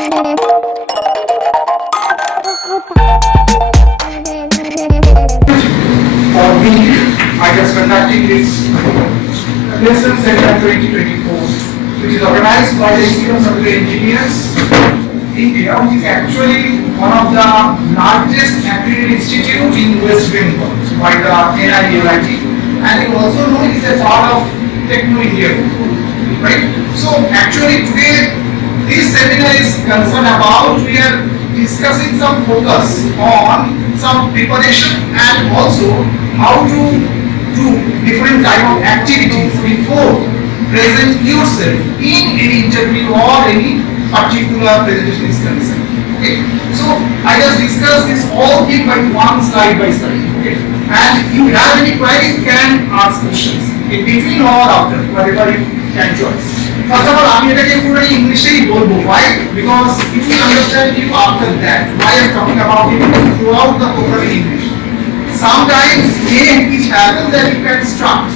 For me, I was conducting this lesson seminar 2024, which is organized by the Institute of Software Engineers India, which is actually one of the largest accredited institutes in West Bengal by the NIELIT, and you also know it is a part of Techno India Group, right? So actually today this seminar is concerned about, we are discussing some focus on some preparation and also how to do different type of activities before present yourself in any interview or any particular presentation is concerned. Okay, so I just discuss this all thing by one slide by slide. Okay, and if you have any query, you can ask questions in between or after, whatever you can choose. First of all, আমি এটাকে পুরো ইংলিশেই বলবো, why? Because it will understand you after that. Why I'm talking about it throughout the program in English. Sometimes it happens that you can start,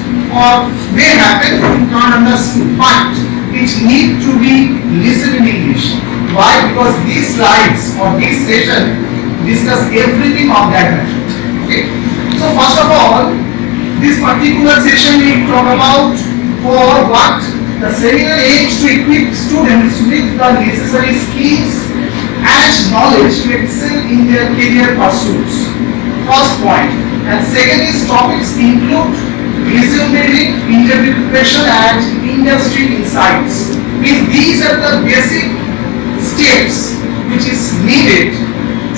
or may happen you can't understand, but it need to be listened in English. Why? Because these slides or this session discuss everything on that matter. Okay. So first of all, this particular session we talk about for what the seminar aims to equip students with the necessary skills and knowledge to excel in their career pursuits. First point. And second is topics include resume building, interview preparation and industry insights. These are the basic steps which is needed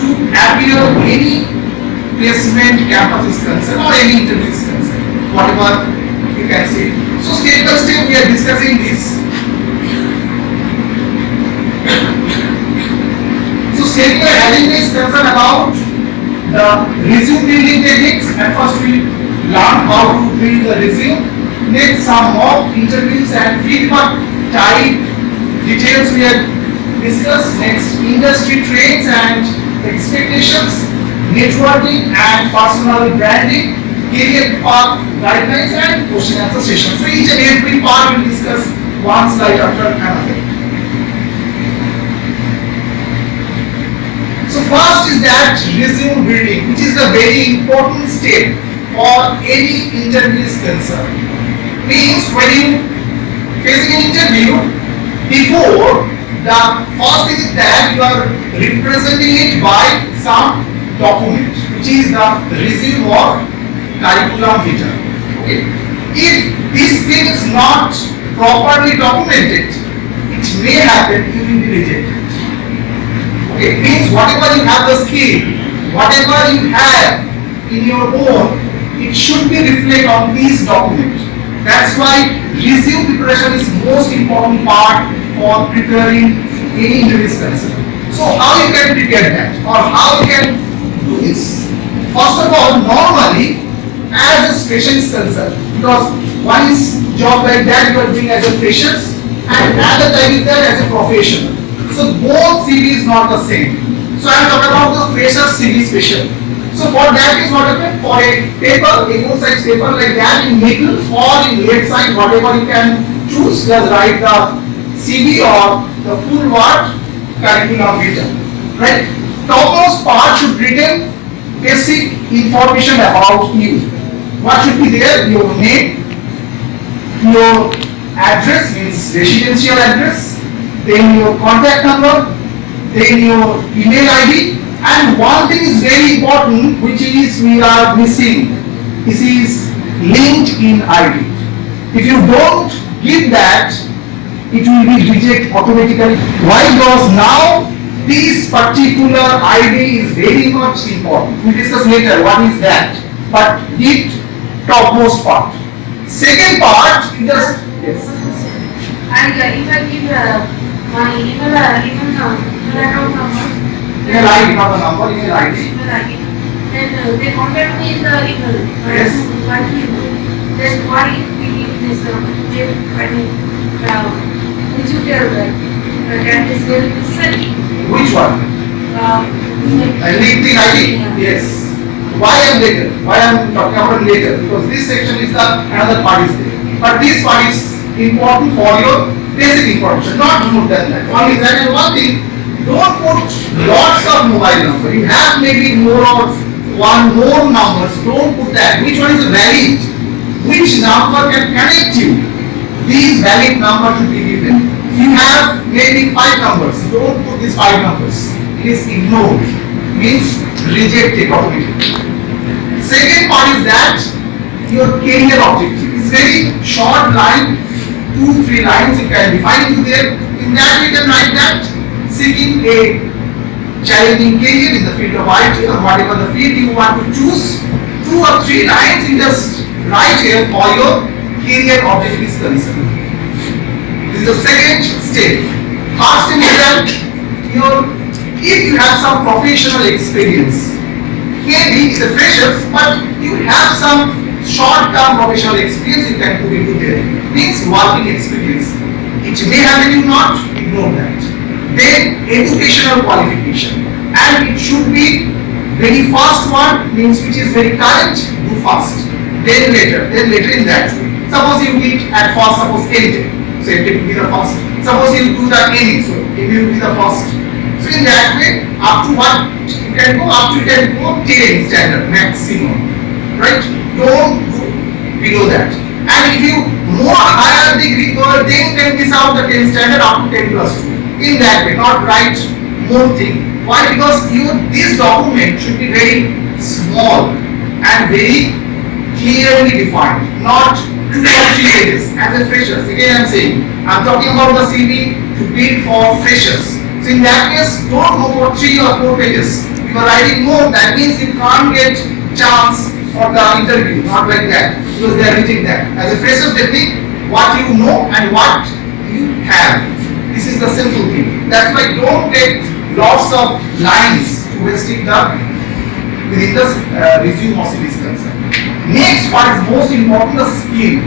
to appear any placement campus is concerned or any interview is concerned, whatever you can say. So step by step we are discussing this. So seminar heading is concerned about the resume building techniques, and first we learn how to build the resume. Next, some mock interviews and feedback type details we have discussed. Next, industry trends and expectations, networking and personal branding, career path guidelines and question answer sessions. So each and every part we will discuss one slide after another. So first is that resume building, which is a very important step for any interview is concerned. Means when you facing an interview, before the first thing is that you are representing it by some document, which is the resume or curriculum vitae. Okay. If this thing is not properly documented, it may happen you will be rejected. Okay, it means whatever you have the skill, whatever you have in your own, it should be reflected on this document. That's why resume preparation is most important part for preparing any interview concern. So how you can prepare that, or how you can do this? First of all, normally as a fresher is concerned, because one is job like that you are doing as a fresher, and another time is that as a professional. So both CV is not the same. So I am talking about the fresher CV special. So for that is what happen, for a paper, A4 size paper like that, in middle or in left side, whatever you can choose, just write the CV or the full word curriculum vitae. Right? Topmost part should written basic information about you. What should be there? Your name, your address, means residential address, then your contact number, then your email ID, and one thing is very important which is we are missing. This is LinkedIn ID. If you don't give that, it will be rejected automatically. Why? Because now this particular ID is very much important. We discuss later what is that, but it topmost part. Second part is just yes. And if I give my email account number, email ID, not the number, email ID. Then they contact me in the email. Yes. Then why we need this? Would you tell that? Can this will be sent? Which one? LinkedIn ID. Yeah. Yes. Why I am later? Why I am talking about later? Because this section is the another part is there. But this part is important for your basic information, not more than that. One is that, and one thing Don't put lots of mobile numbers. You have maybe more or one more numbers. Don't put that. Which one is valid? Which number can connect you? These valid numbers should be given. If you have maybe 5 numbers, don't put these 5 numbers. It is ignored. Means rejected automatically. Second part is that your career objective is very short line, 2-3 lines you can define into there. In that we can write that seeking a challenging career in the field of IT or whatever the field you want to choose. 2 or 3 lines you just write here for your career objective is concerned. This is the second step. Third step is that if you have some professional experience, maybe it's a freshers, but you have some short-term professional experience you can put into there. Means working experience. It may happen you not, ignore that. Then educational qualification. And it should be very fast one, means which is very current, do fast. Then later in that way. Suppose you did at first, suppose NTech. So NTech will be the first. Suppose you do the ME, so ME will be the first. So in that way, up to what you can go, up to 10 standard maximum. Right? Don't go below that. And if you more higher degree go, then you can miss out the 10 standard up to 10 plus 2. In that way, not write more thing. Why? Because this document should be very small and very clearly defined, not 2 or 3 pages. As a freshers, again I am saying, I am talking about the CV to build for freshers. So in that case, don't go for 3 or 4 pages. If you are writing more, that means you can't get chance for the interview, not like that, because they are reading that. As a freshers, they think what you know and what you have. This is the simple thing. That's why don't take lots of lines to wasting the within the resume or CV is concerned. Next, what is most important, the skill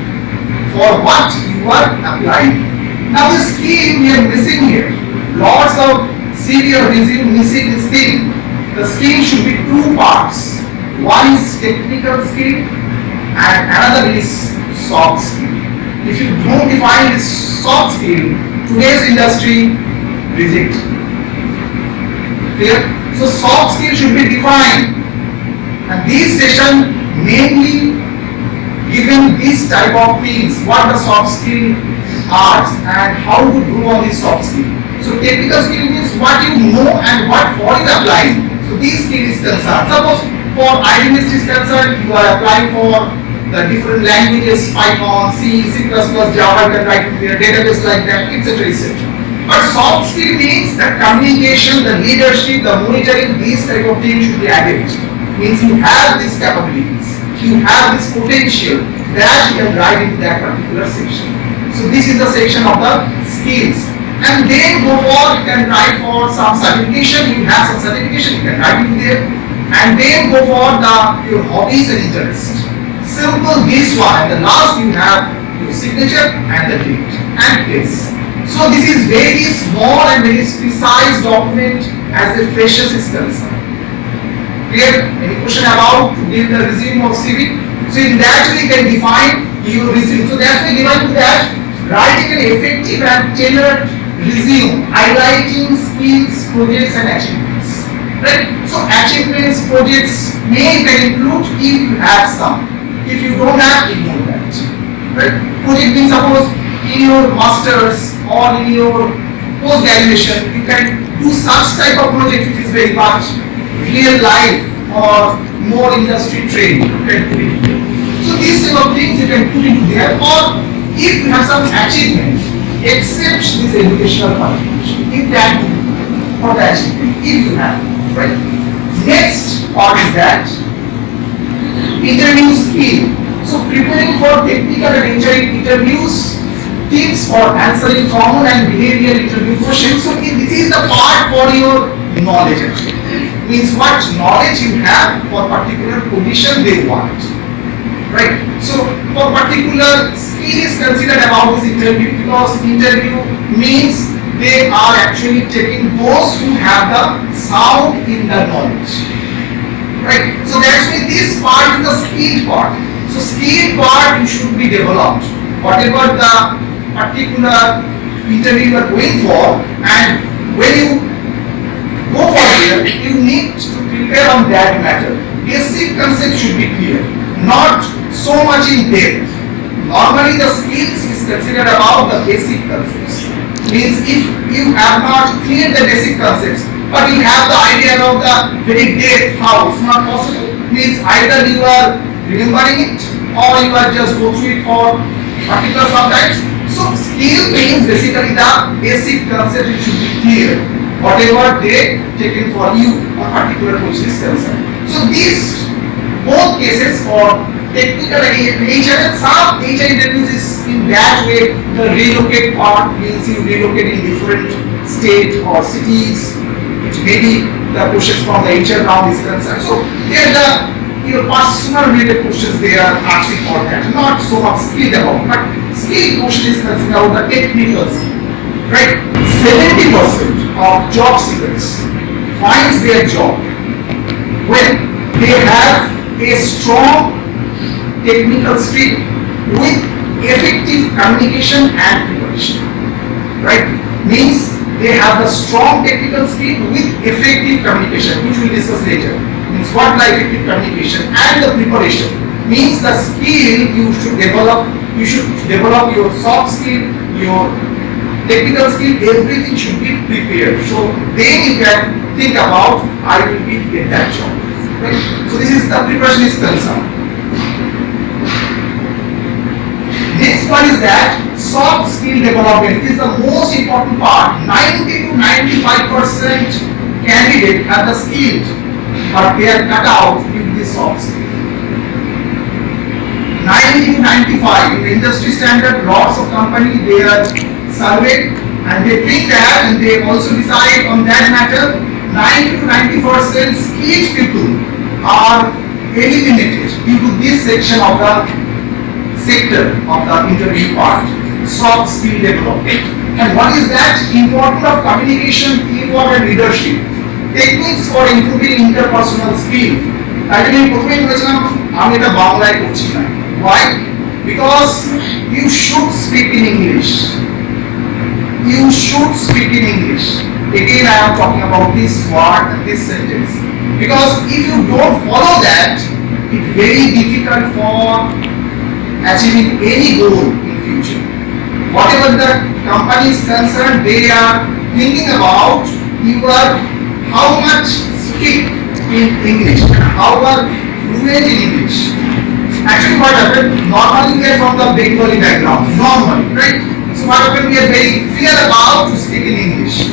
for what you are applying. Now the skill we are missing here. Lots of CV or resume missing this thing. The skill should be 2 parts. One is technical skill and another is soft skill. If you don't define this soft skill, today's industry reject. Clear? So soft skill should be defined. And this session mainly given this type of things, what the soft skill are and how to grow on this soft skill. So technical skill means what you know and what for you applying. So this skill is concerned. Suppose for Readiness is concerned, you are applying for the different languages, Python, C, C++, Java, you can write in their database like that, etc. etc. But soft skill means the communication, the leadership, the monitoring, these type of things should be added. Means you have these capabilities, you have this potential that you can write into that particular section. So this is the section of the skills. And then go for, you can write for some certification, you have some certification, you can write in there. And then go for your hobbies and interests. Simple this one, and the last you have your signature and the date and place. So this is very small and very precise document as the freshers is concerned. Clear? Any question about to build the resume or CV? So in that way you can define your resume. So that's why given to that, writing an effective and tailored resume, highlighting skills, projects and achievements. Right? So achievements, projects may can include if you have some. If you don't have, ignore that. Right? Project means suppose in your masters or in your post-graduation, you can do such type of project which is very much real life or more industry training. You can put it here. So these type of things you can put into there. Or if you have some achievement, accept this educational qualification. If that for the achievement, if you have, right? Next part is that interview skill. So preparing for technical and interviews, tips for answering common and behavioral interview questions. So this is the part for your knowledge actually. Means what knowledge you have for particular position they want. Right? So for particular skill is considered about this interview because interview means they are actually taking those who have the sound in the knowledge. Right? So that's why this part is the skill part. So skill part should be developed. Whatever the particular interview you are going for, and when you go for there, you need to prepare on that matter. Basic concept should be clear, not so much in depth. Normally the skills is considered about the basic concepts. Means if you have not cleared the basic concepts, but you have the idea of the very depth how it's not possible. Means either you are remembering it or you are just go through it for particular sometimes. So skill means basically the basic concept it should be clear. Whatever they taken for you a particular position is concerned. So these both cases for technical and HR, some HR interviews is in that way. The relocate part means you relocate in different states or cities. It may be the questions from the HR round is concerned. So there the your personal related questions they are asking for that, not so much skill about, but skill question is concerned about the technical skill. Right? 70% of job seekers finds their job when they have a strong technical skill with effective communication and preparation. Right? Means they have the strong technical skill with effective communication, which we'll discuss later. Means what the effective communication and the preparation. Means the skill you should develop your soft skill, your technical skill, everything should be prepared. So then you can think about I will be get that job. Right? So this is the preparation is concerned. Next one is that soft skill development is the most important part. 90 to 95% candidate have the skills, but they are cut out with the soft skill. 90 to 95 in the industry standard, lots of companies they are surveyed and they think that and they also decide on that matter. 90 to 90% skilled people are eliminated due to this section of the sector of the interview part, soft skill development. And what is that? Importance of communication, teamwork and leadership. Techniques for improving interpersonal skill. I mean, why? Because you should speak in English. You should speak in English. Again, I am talking about this word and this sentence. Because if you don't follow that, it's very difficult for achieving any goal in future. Whatever the company is concerned, they are thinking about your how much speak in English, how are fluent in English. Actually, what happened? Normally we are from the Bengali background, normally, right? So what happened? We are very fear about to speak in English.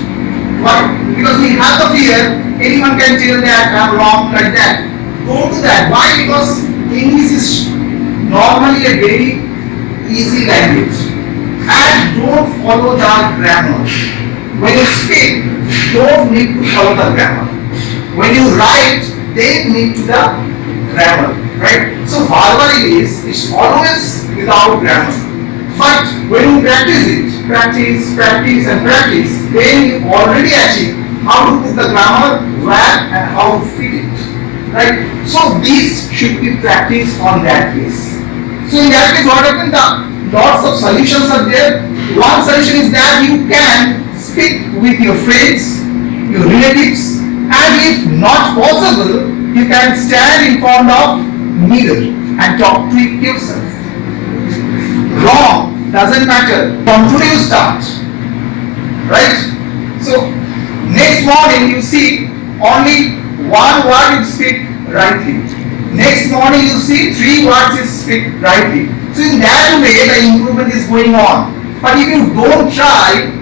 Why? Because we have the fear. Anyone can tell that I'm wrong like that. Don't do that. Why? Because English is normally a very easy language and don't follow the grammar. When you speak, don't need to follow the grammar. When you write, they need to the grammar, right? So verbal is always without grammar. But when you practice it, practice, then you already achieve how to put the grammar where and how to fit it, right? So this should be practiced on that case. So in that case, what happens? The lots of solutions are there. One solution is that you can speak with your friends, your relatives, and if not possible, you can stand in front of mirror and talk to it yourself. Wrong, doesn't matter. From today you start, right? So next morning you see only one word you speak rightly. Next morning you see 3 words you speak rightly. So in that way the improvement is going on. But if you don't try,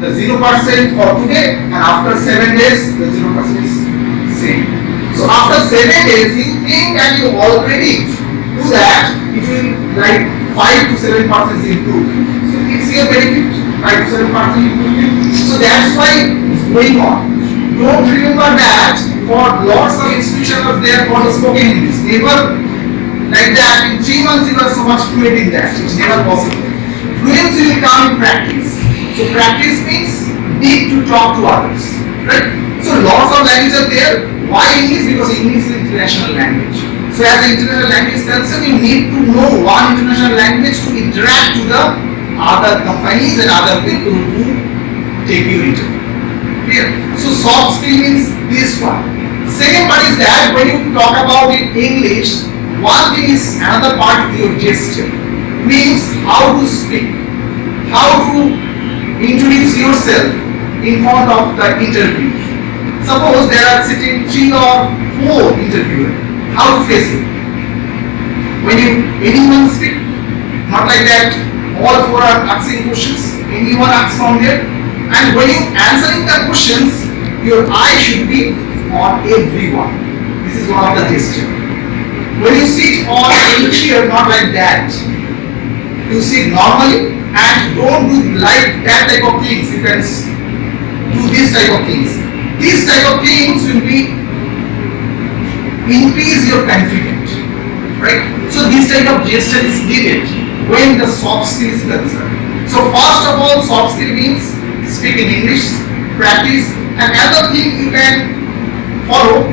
the 0% for today and after 7 days the 0% is same. So after 7 days you think that you already do that, it will like 5 to 7% improve. So it's your benefit, 5 to 7% improvement. So that's why it's going on. Don't remember that for lots of institutions are there for the spoken English. Never like that. In 3 months you are so much fluent in that. It's never possible. Fluency will come in practice. So practice means need to talk to others. Right? So lots of languages are there. Why English? Because English is an international language. So as an international language is concerned, you need to know one international language to interact to the other companies and other people who take your interview. Clear? So soft skill means this one. Second part is that when you talk about in English, one thing is another part your gesture. Means how to speak, how to introduce yourself in front of the interview. Suppose there are sitting 3 or 4 interviewers. How to face it? When anyone speak, not like that, all 4 are asking questions, anyone asks from there, and when you answering the questions, your eye should be on everyone. This is one of the gesture. When you sit on any chair, not like that, you sit normally and don't do like that type of things. You can do this type of things. These type of things will be increase your confidence, right? So this type of gesture is needed when the soft skill is concerned. So first of all, soft skill means speak in English, practice, and another thing you can follow,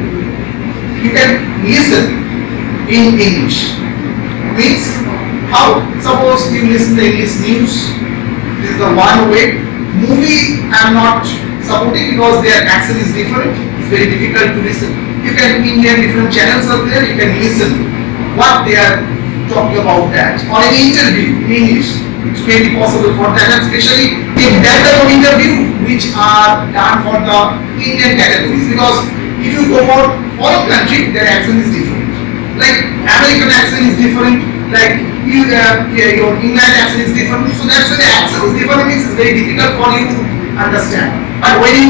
you can listen in English. Means how? Suppose you listen to English news. This is the one way. Movie I am not supporting because their accent is different. It's very difficult to listen. You can Indian different channels are there. You can listen what they are talking about that. Or an interview in English. It's very possible for that, and especially if that type of interview which are done for the Indian categories. Because if you go for foreign country, their accent is different. Like American accent is different. Like your England accent is different. So that's why the accent is different. Means it's very difficult for you to understand. But when you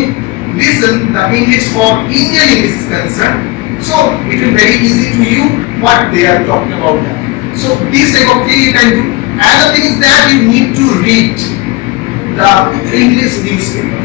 listen the English for Indian English is concerned, so it will be very easy to you what they are talking about that. So this type of thing you can do. Another thing is that you need to read the English newspaper.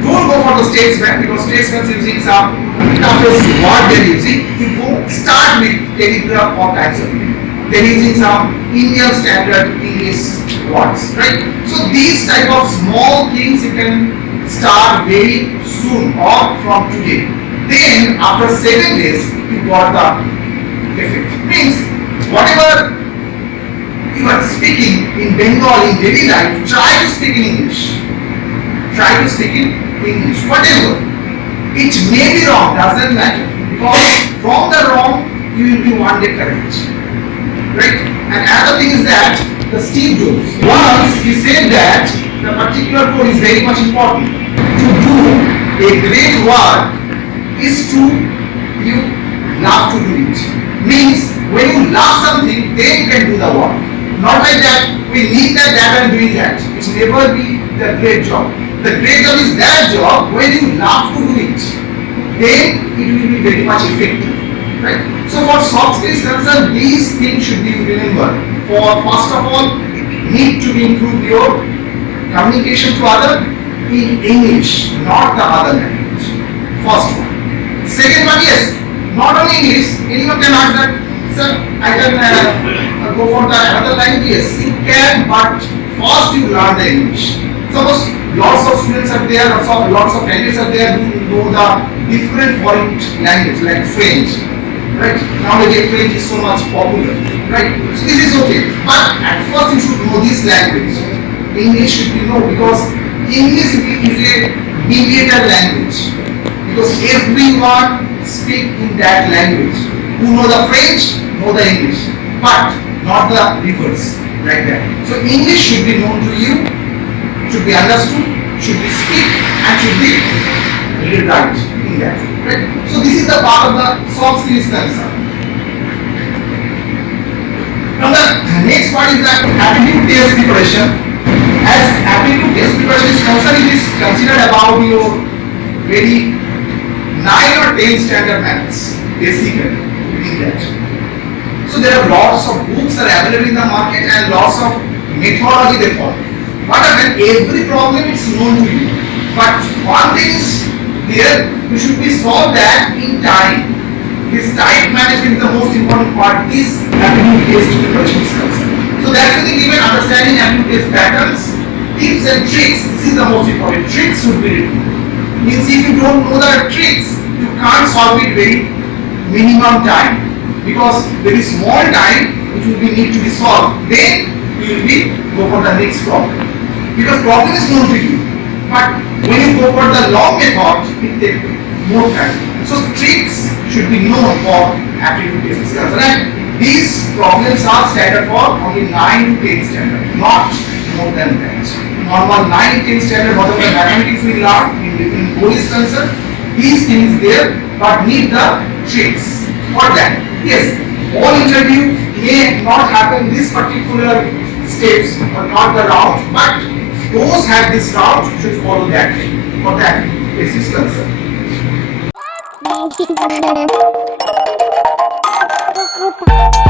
Don't go for the statesman because statesman is using some toughest word they are using. You go start with telegraph or types of thing. They are using some Indian standard English words, right? So these type of small things you can start very soon or from today. Then after 7 days you got the effect. Means whatever you are speaking in Bengal in daily life, try to speak in English. Try to speak in English. Whatever. It may be wrong, doesn't matter. Because from the wrong, you will be one day correct. Right? And another thing is that the Steve Jobs, once he said that the particular code is very much important. To do a great work is to you love to do it. Means when you love something, then you can do the work. Not like that, we need that and doing that. It will never be the great job. The great job is that job when you love to do it. Then it will be very much effective. Right? So for soft skills concerned, these things should be remembered. For first of all, need to improve your communication to other in English, not the other language. First one. Second one, yes, not only English. Anyone can ask that, sir, I can go for the another language. Yes, you can, but first you learn the English. Suppose lots of students are there, lots of candidates are there who know the different foreign language like French. Right? Nowadays French is so much popular. Right? So this is okay. But at first you should know this language. English should be known because English is a mediator language. Because everyone speak in that language. Who know the French, know the English. But not the reverse. Like that. So English should be known to you, should be understood, should be speak, and should be rewrite in that. Right? So this is the part of the soft skills concern. Now the next part is the aptitude test preparation. As aptitude test preparation is concerned, it is considered about your very 9 or 10 standard maths, basically, in that. So there are lots of books are available in the market and lots of methodology they follow. What happens? Every problem is known to you. But one thing is there, you should be solved that in time. This time management is the most important part. This aptitude test preparation is concerned. So that's the thing, even understanding aptitude test patterns, tips and tricks. This is the most important. Tricks should be written. Means if you don't know the tricks, you can't solve it very minimum time. Because very small time which will be need to be solved. Then you will be go for the next problem. Because problem is known to you. But when you go for the long method, it takes more time. So tricks should be known for aptitude test is concerned. And these problems are standard for only 9 to 10 standard, not more than that. Normal 9 10 standard, whatever mathematics we learn in different board is concerned, these things there, but need the tricks for that. Yes, all interview may not happen this particular steps or not the route, but those have this route should follow that way for that this is concerned. Thank you.